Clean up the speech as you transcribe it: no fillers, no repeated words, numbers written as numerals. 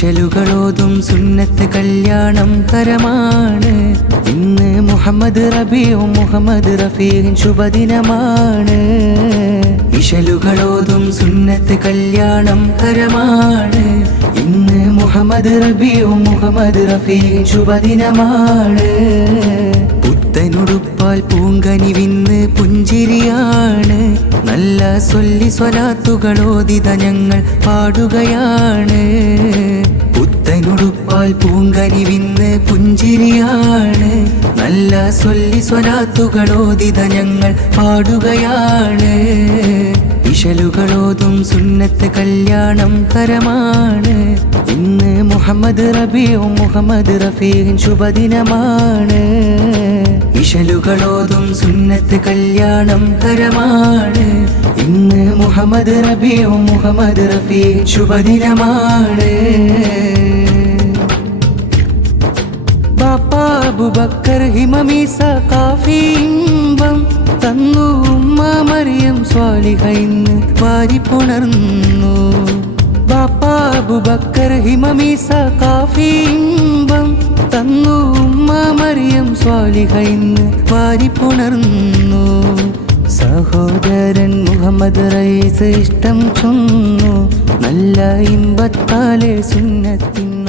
ഇശലുകളോതും സുന്നത്ത് കല്യാണം കരമാണ്. ഇന്ന് മുഹമ്മദ് റബീഉം മുഹമ്മദ് റഫീഖിൻ ശുഭദിനമാണ്. ഇശലുകളോതും സുന്നത്ത് കല്യാണം കരമാണ്. ഇന്ന് മുഹമ്മദ് റബീഉം മുഹമ്മദ് റഫീഖിൻ ശുഭദിനമാണ്. പുത്തനുടുപ്പാൽ പൂങ്കനിവിന്ന് പുഞ്ചിരിയാണ്. നല്ല സൊല്ലി സ്വലാത്തുകളോദിത ഞങ്ങൾ പാടുകയാണ്. പുത്തനുടുപ്പാൽ പൂങ്കനിവിന്ന് പുഞ്ചിരിയാണ്. നല്ല സൊല്ലി സ്വലാത്തുകളോദിത ഞങ്ങൾ പാടുകയാണ്. ഇശലുകളോതും സുന്നത്ത് കല്യാണം കരമാണ്. ഇന്ന് മുഹമ്മദ് റബീഉം മുഹമ്മദ് റഫീഖിൻ ശുഭദിനമാണ്. ഇശലുകളോതും സുന്നത്ത് കല്യാണം കരമാണ്. ഇന്ന് മുഹമ്മദ് റബീഉം മുഹമ്മദ് റഫീഖിൻ ശുഭദിനമാണ്. ബാപ്പാ അബൂബക്കർ ഹിമമീസ കാഫി ഇമ്പം തന്നു. ഉമ്മ മറിയം സ്വാലിഹ ഇന്ന് വാരിപ്പുണർന്നു. ബാപ്പാ അബൂബക്കർ ഹിമമീസ കാഫി ഇമ്പം തന്നു. ഉമ്മ മറിയം സ്വാലിഹ ഇന്ന് വാരിപ്പുണർന്നു. സഹോദരൻ മുഹമ്മദ് റയീസ് ഇഷ്ടം ചൊന്നു. നല്ല ഇമ്പത്താലെ സുന്നത്തിൻ